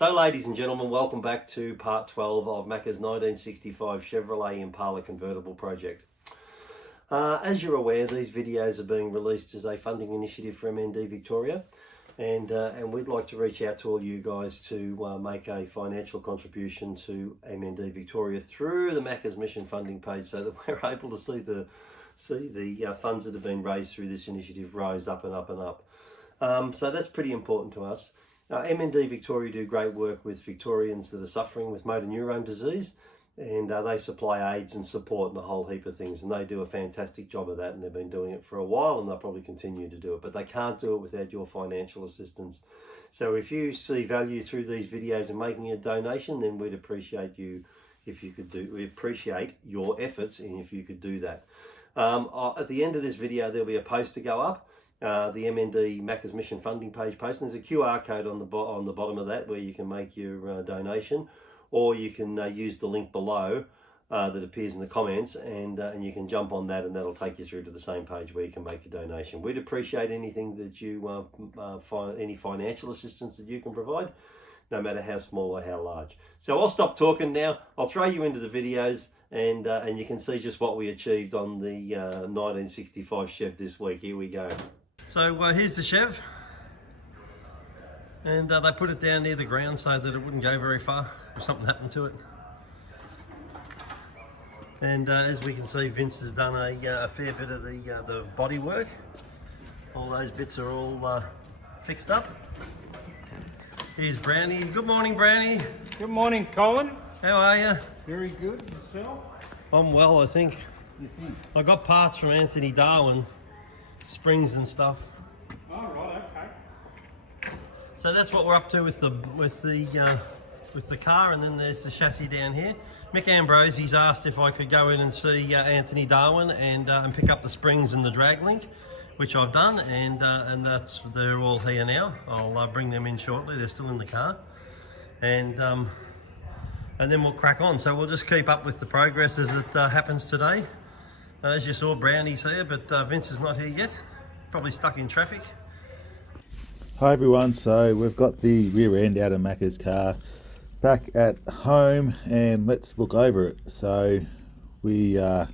So ladies and gentlemen, welcome back to part 12 of Macka's 1965 Chevrolet Impala Convertible project. As you're aware, these videos are being released as a funding initiative for MND Victoria, and we'd like to reach out to all you guys to make a financial contribution to MND Victoria through the Macka's mission funding page, so that we're able to see the funds that have been raised through this initiative rise up and up and up. So that's pretty important to us. MND Victoria do great work with Victorians that are suffering with Motor Neurone Disease, and they supply aids and support and a whole heap of things, and they do a fantastic job of that, and they've been doing it for a while, and they'll probably continue to do it, but they can't do it without your financial assistance. So if you see value through these videos and making a donation, then we'd appreciate you if you could we appreciate your efforts and if you could do that. At the end of this video, there'll be a post to go up. The MND Macka's Mission funding page post, and there's a QR code on the bottom of that where you can make your donation, or you can use the link below that appears in the comments, and you can jump on that, and that'll take you through to the same page where you can make a donation. We'd appreciate anything that you any financial assistance that you can provide, no matter how small or how large. So I'll stop talking now. I'll throw you into the videos, and you can see just what we achieved on the 1965 Chev this week. Here we go. So here's the Chev, and they put it down near the ground so that it wouldn't go very far if something happened to it. And as we can see, Vince has done a fair bit of the body work. All those bits are all fixed up. Here's Brownie. Good morning, Brownie. Good morning, Colin. How are you? Very good. Yourself? I'm well, I think. You think? I got parts from Anthony Darwin, springs and stuff. Oh, right, okay. So that's what we're up to with the car, and then there's the chassis down here. Mick Ambrosie's asked if I could go in and see Anthony Darwin and pick up the springs and the drag link, which I've done, and they're all here now. I'll bring them in shortly. They're still in the car, and then we'll crack on. So we'll just keep up with the progress as it happens today. As you saw, Brownie's here, but Vince is not here yet. Probably stuck in traffic. Hi everyone, so we've got the rear end out of Macka's car back at home, and let's look over it. So we got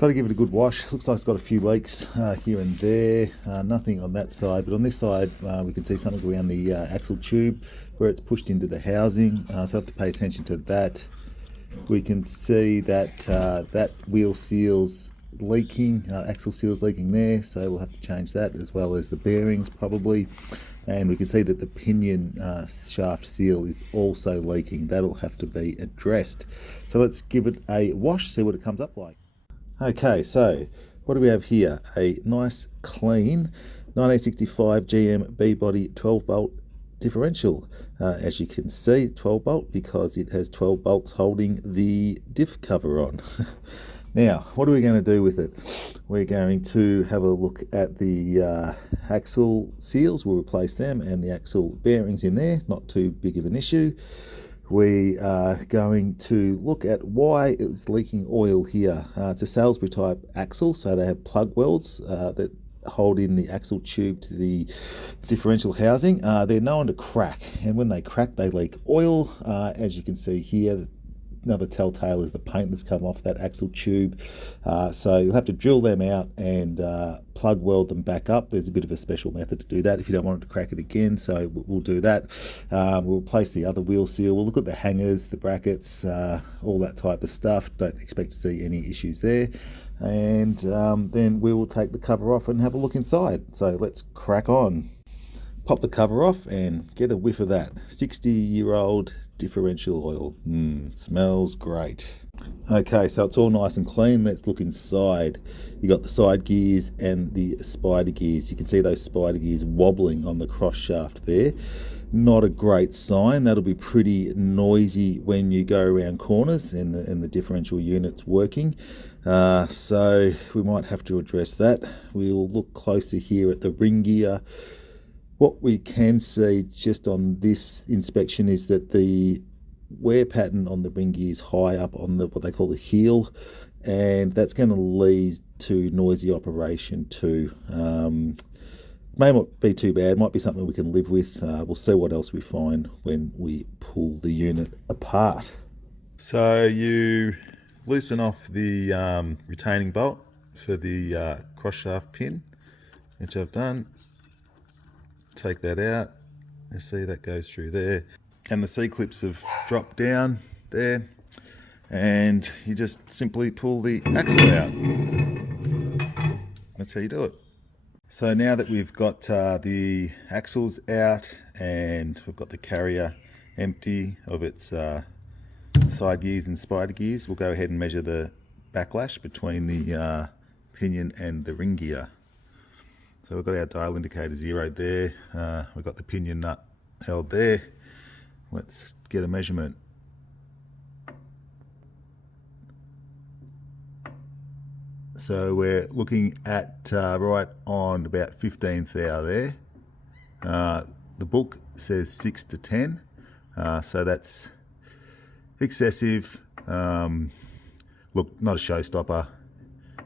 to give it a good wash. Looks like it's got a few leaks here and there. Nothing on that side, but on this side we can see something around the axle tube where it's pushed into the housing, so I have to pay attention to that. We can see that that wheel seal's leaking, axle seal's leaking there, so we'll have to change that, as well as the bearings probably. And we can see that the pinion shaft seal is also leaking. That'll have to be addressed. So let's give it a wash, see what it comes up like. Okay, so what do we have here? A nice clean 1965 GM B-body 12-bolt differential. As you can see, 12 bolt because it has 12 bolts holding the diff cover on. Now, what are we going to do with it? We're going to have a look at the axle seals. We'll replace them, and the axle bearings in there, not too big of an issue. We are going to look at why it's leaking oil here. It's a Salisbury type axle, so they have plug welds that hold in the axle tube to the differential housing. They're known to crack, and when they crack they leak oil. As you can see here, another telltale is the paint that's come off that axle tube. So you'll have to drill them out and plug weld them back up. There's a bit of a special method to do that if you don't want it to crack it again, so we'll do that. We'll replace the other wheel seal. We'll look at the hangers, the brackets, all that type of stuff. Don't expect to see any issues there. And then we will take the cover off and have a look inside. So let's crack on. Pop the cover off and get a whiff of that 60-year-old differential oil. Smells great. Okay, so it's all nice and clean. Let's look inside. You got the side gears and the spider gears. You can see those spider gears wobbling on the cross shaft there. Not a great sign. That'll be pretty noisy when you go around corners and the differential unit's working. So we might have to address that. We'll look closer here at the ring gear. What we can see just on this inspection is that the wear pattern on the ring gear is high up on what they call the heel, and that's going to lead to noisy operation too. may not be too bad, might be something we can live with. We'll see what else we find when we pull the unit apart. So you loosen off the retaining bolt for the cross shaft pin, which I've done. Take that out. You see that goes through there. And the C-clips have dropped down there. And you just simply pull the axle out. That's how you do it. So now that we've got the axles out and we've got the carrier empty of its side gears and spider gears, we'll go ahead and measure the backlash between the pinion and the ring gear. So we've got our dial indicator zeroed there. We've got the pinion nut held there. Let's get a measurement. So we're looking at right on about 15th hour there. The book says 6 to 10, so that's excessive. Look, not a showstopper.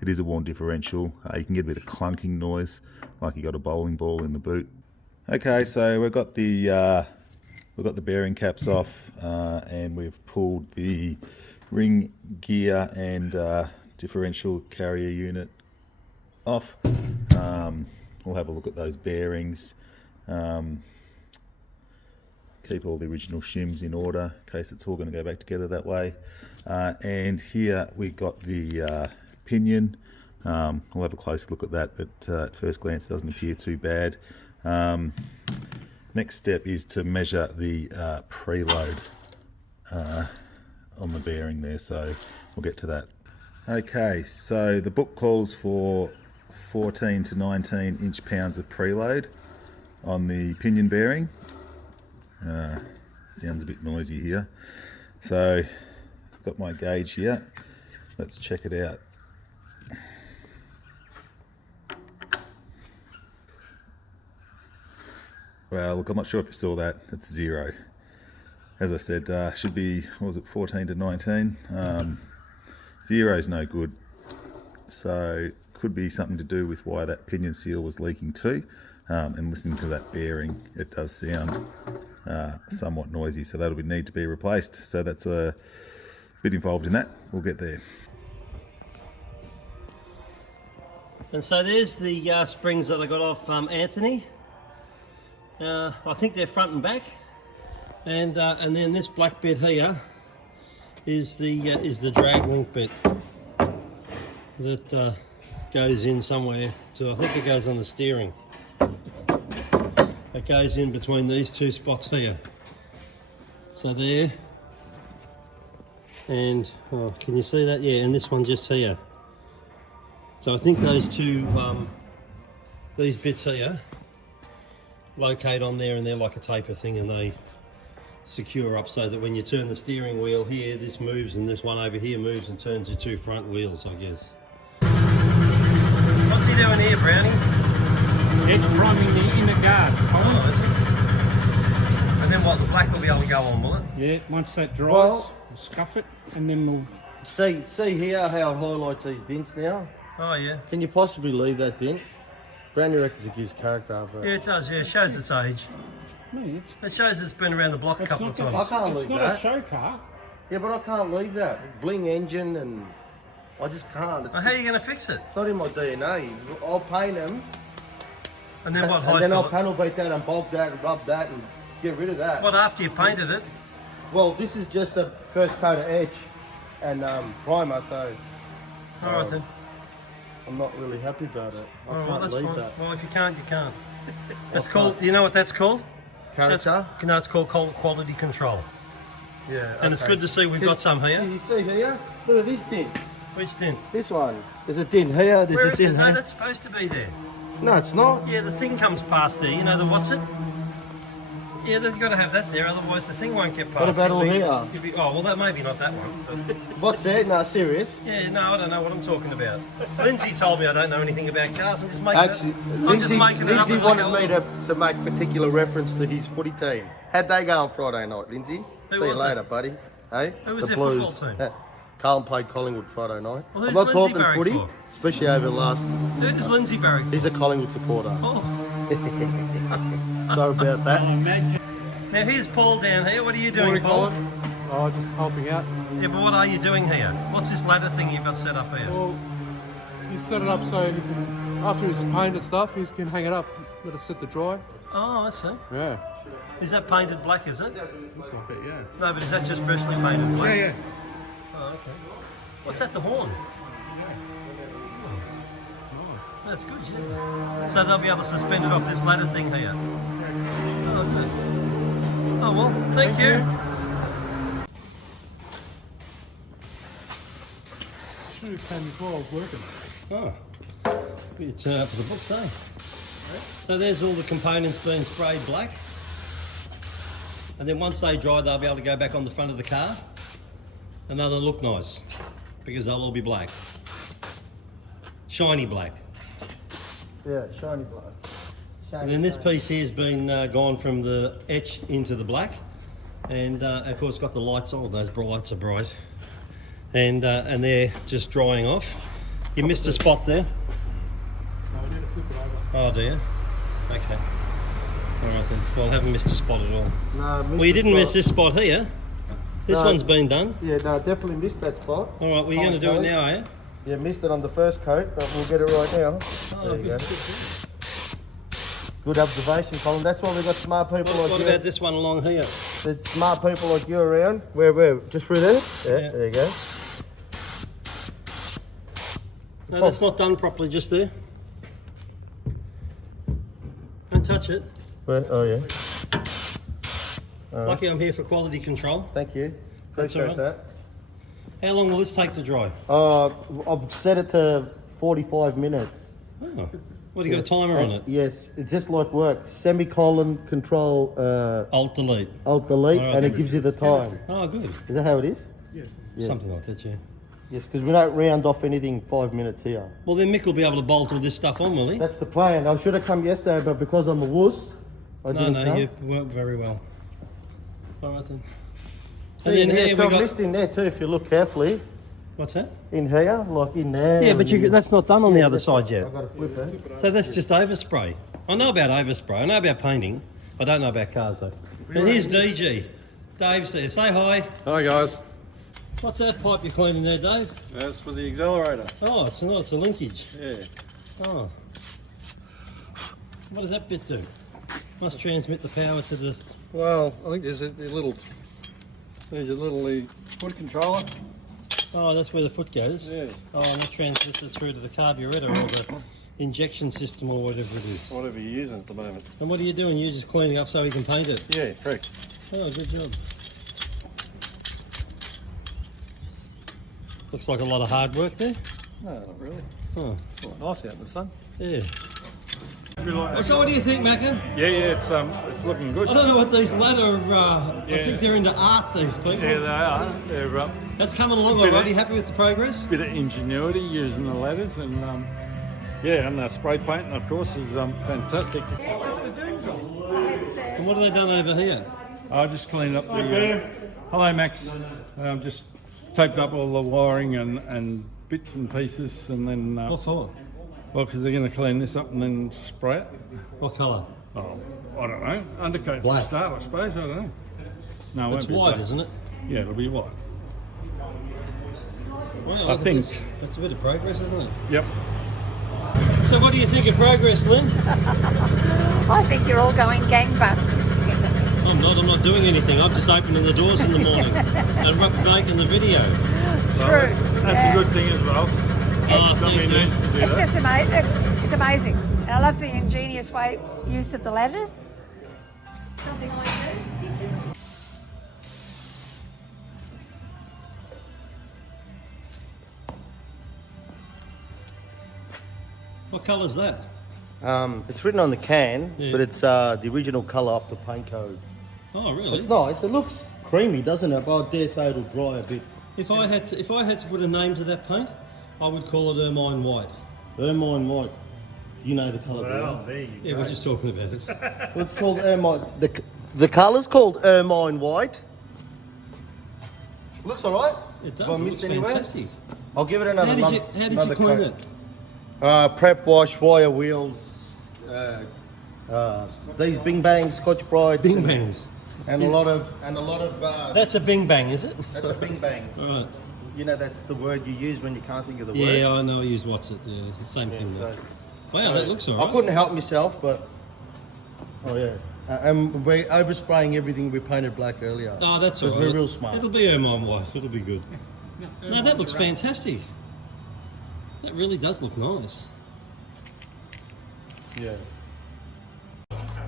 It is a worn differential. You can get a bit of clunking noise, like you got a bowling ball in the boot. Okay, so we've got the bearing caps off, and we've pulled the ring gear and differential carrier unit off. We'll have a look at those bearings. Keep all the original shims in order in case it's all going to go back together that way. And here we got the pinion. We'll have a close look at that, but at first glance it doesn't appear too bad. Next step is to measure the preload on the bearing there, so we'll get to that. Okay, so the book calls for 14 to 19 inch-pounds of preload on the pinion bearing. Sounds a bit noisy here. So I've got my gauge here. Let's check it out. Well, look, I'm not sure if you saw that. It's 0. As I said, should be, what was it, 14 to 19? 0 is no good. So could be something to do with why that pinion seal was leaking too. And listening to that bearing, it does sound somewhat noisy, so that'll need to be replaced. So that's a bit involved in that. We'll get there. And so there's the springs that I got off Anthony. I think they're front and back, and then this black bit here is the drag link bit that goes in somewhere. So I think it goes on the steering. It goes in between these two spots here. So there, and oh, can you see that? Yeah, and this one just here. So I think those two, these bits here, locate on there, and they're like a taper thing, and they secure up so that when you turn the steering wheel here, this moves, and this one over here moves and turns your two front wheels, I guess. What's he doing here, Brownie? It's priming the inner guard, Colin. Oh, is it? And then what, the black will be able to go on, will it? Yeah, once that dries, Well- we'll scuff it, and then we'll... See here how it highlights these dents now? Oh yeah. Can you possibly leave that dent? Brownie reckons it gives character, but Yeah, it does, yeah. It shows its age. No, it's It shows it's been around the block a It's couple of not times. I can't it's leave not that. a show car. Yeah, but I can't leave that. Bling engine, and I just can't. It's, Well, how are you going to fix it? it's not in my DNA. I'll paint them, And then what, and then I'll high panel beat that and bulk that and rub that and get rid of that. What, after you painted it? Well, this is just a first coat of etch and primer, so Alright then. I'm not really happy about it. I Alright, well, can't that's leave fine. that. Well, if you can't, you can't. That's called, you know what that's called? Character? No, it's called quality control. Yeah. And it's good to see we've got some here. Can you see here? Look at this dent. Which dent? This one. There's a dent here, there's Where a is it? dent No, here. that's supposed to be there. No, it's not. Yeah, the thing comes past there. You know the what's it? Yeah, they've got to have that there, otherwise the thing won't get past. What about all here? Oh, well, that maybe not that one. But, What's that? No, serious. yeah, no, I don't know what I'm talking about. Lindsay told me I don't know anything about cars. I'm just making Actually, it. I'm just making it up. Lindsay as I go wanted me along. to make particular reference to his footy team. How'd they go on Friday night, Lindsay? Who See you was it? later, buddy. Hey? Who was the their Blues. football team? Carlton played Collingwood Friday night. Well, who's I'm not Lindsay talking barrack footy, for? especially over the last. Who does Lindsay barrack for? He's a Collingwood supporter. Oh, Sorry about that. Imagine. Now here's Paul down here. What are you doing, Morning, Paul? Colin. Oh, just helping out. Yeah, but what are you doing here? What's this ladder thing you've got set up here? Well, he set it up so he can, after he's painted stuff, he can hang it up, let it sit to dry. Oh, I see. Yeah. Is that painted black, is it? Looks like it, yeah. No, but is that just freshly painted black? Yeah. Oh, okay. What's that, the horn? That's good, yeah. So they'll be able to suspend it off this ladder thing here. Oh, okay. Oh, well, thank you. Should have came before I was working. Oh, you turn up for the books, eh? So there's all the components being sprayed black. And then once they dry, they'll be able to go back on the front of the car. And they'll look nice, because they'll all be black. Shiny black. Yeah, shiny black. And then this piece here's been gone from the etch into the black. And of course got the lights on, those lights are bright. And they're just drying off. You missed a spot there. No, I need to flip it over. Oh dear. Okay. Alright then. Well, I haven't missed a spot at all. No, Well, you didn't miss this spot here. This No. one's been done. Yeah, no, definitely missed that spot. Alright, well, you're going to do it now, are you? Yeah, missed it on the first coat, but we'll get it right now. Oh, There you good. go. Good observation, Colin. That's why we've got smart people What like you. about this one along here? There's smart people like you around. Where? Just through there? Yeah, there you go. No, that's not done properly just there. Don't touch it. Where? Oh, yeah. All right. Lucky I'm here for quality control. Thank you. That's all Appreciate right. that. How long will this take to dry? I've set it to 45 minutes. Oh. What, you got a timer on it? Yes, it's just like work. Semicolon, control, Alt delete. alt delete, All right, and then. it gives you the time. Oh, good. Is that how it is? Yes. Yes. Something like that, yeah. Yes, because we don't round off anything 5 minutes here. Well, then Mick will be able to bolt all this stuff on, will he? That's the plan. I should have come yesterday, but because I'm a wuss, I No, didn't no, come. you worked very well. All right then. See, And then there's here we some got... list in there too, if you look carefully. What's that? In here, like in there. Yeah, but that's not done on the other side I've yet. got to flip it. So that's just overspray. I know about overspray. I know about painting. I don't know about cars though. And here's DG. Dave's there. Say hi. Hi guys. What's that pipe you're cleaning there, Dave? That's for the accelerator. Oh, it's a linkage. Yeah. Oh. What does that bit do? Must transmit the power to the... Well, I think there's a little foot controller. Oh, that's where the foot goes? Yeah. Oh, and that transmits it through to the carburetor or the injection system or whatever it is. Whatever you're using at the moment. And what are you doing? You're just cleaning up so he can paint it? Yeah, correct. Oh, good job. Looks like a lot of hard work there. No, not really. Oh, Quite nice out in the sun. yeah. So what do you think, Macka? Yeah, it's looking good. I don't know what these ladder, I Yeah. think they're into art, these people. Yeah, they are. They're That's coming along Bit of- already. Happy with the progress? bit of ingenuity using the ladders, and and the spray painting, of course, is fantastic. And what have they done over here? I just cleaned up the. Hello, Max. Just taped up all the wiring and bits and pieces, and then What for? well, because they're going to clean this up and then spray it. What colour? Oh, I don't know. Undercoat Black. for a start, I suppose. I don't know. No, it It's won't be white, black. isn't it? Yeah, it'll be white. Well, I look at think. this. That's a bit of progress, isn't it? Yep. So what do you think of progress, Lynn? I think you're all going gangbusters. I'm not doing anything. I'm just opening the doors in the morning and making the video. True. That's a good thing as well. Oh, Somebody thank you. needs to do It's that. just amazing. It's amazing. And I love the ingenious use of the ladders. Something I do. What colour's that? It's written on the can, Yeah. but it's the original colour off the paint code. Oh, really? It's nice. It looks creamy, doesn't it? But I dare say it'll dry a bit. If I had to put a name to that paint, I would call it ermine white. Ermine white. Do you know the colour? Yeah, we're just talking about it. Well, it's called ermine. The colour's called ermine white. Looks alright. It does. Have I It missed looks anywhere? fantastic. I'll give it How another did month. you clean it? Prep wash, wire wheels, These Bing Bang Scotch Brides. Bing bangs. And a lot of That's a bing bang, is it? that's a Bing Bang. Right. You know, that's the word you use when you can't think of the word. Yeah, I know. I use what's it. Yeah, the same thing. So, Wow, that looks alright. I couldn't help myself, but oh yeah. And we're overspraying everything we painted black earlier. Oh, that's all because right. we're real smart. It'll be ermine white. It'll be good. No, that looks fantastic. That really does look nice. Yeah.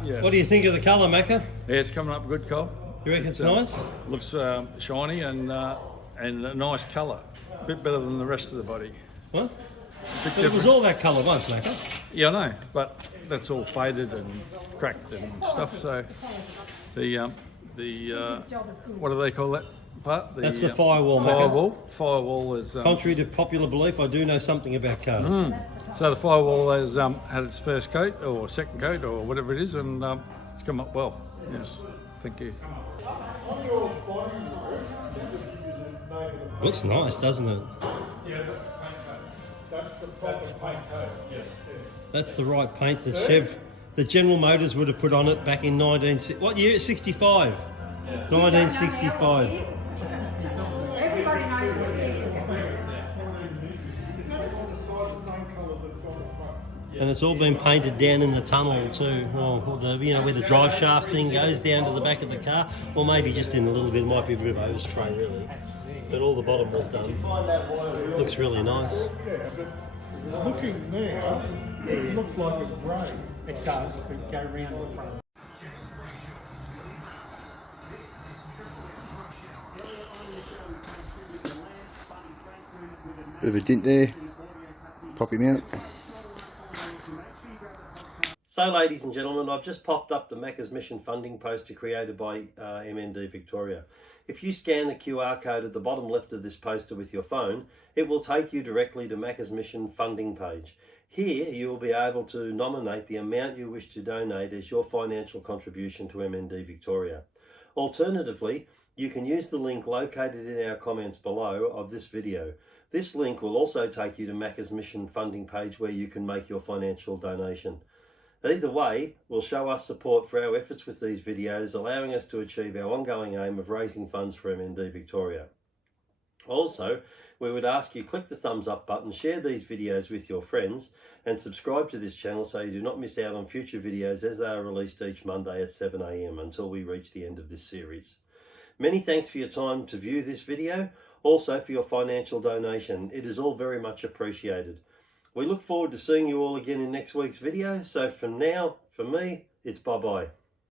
Yeah. What do you think of the colour, Macka? Yeah, it's coming up good, Cole. You reckon it's nice? Looks shiny and a nice colour. A bit better than the rest of the body. What? A bit But it different. was all that colour once, Macka. Yeah, I know, but that's all faded and cracked and stuff. So the what do they call that part? That's the firewall, Macka. Firewall is Contrary to popular belief, I do know something about cars. so the firewall has had its first coat or second coat or whatever it is, and it's come up well. Yes, thank you. Looks nice, doesn't it? That's the right paint that General Motors would have put on it back in what year? 65. 1965. Everybody knows what it is. And it's all been painted down in the tunnel too. Well, where the drive shaft thing goes down to the back of the car, or maybe just in a little bit. It might be a bit of overspray, really. But all the bottom was done. Looks really nice. Looking there, it looks like it's grey. It does, but go round the front. Bit of a dent there. Pop him out. So, ladies and gentlemen, I've just popped up the Macca's Mission funding poster created by MND Victoria. If you scan the QR code at the bottom left of this poster with your phone, it will take you directly to Macca's Mission funding page. Here, you will be able to nominate the amount you wish to donate as your financial contribution to MND Victoria. Alternatively, you can use the link located in our comments below of this video. This link will also take you to Macca's Mission funding page where you can make your financial donation. Either way will show us support for our efforts with these videos, allowing us to achieve our ongoing aim of raising funds for MND Victoria. Also, we would ask you click the thumbs up button, share these videos with your friends, and subscribe to this channel so you do not miss out on future videos as they are released each Monday at 7 AM until we reach the end of this series. Many thanks for your time to view this video, also for your financial donation. It is all very much appreciated. We look forward to seeing you all again in next week's video. So for now, for me, it's bye-bye.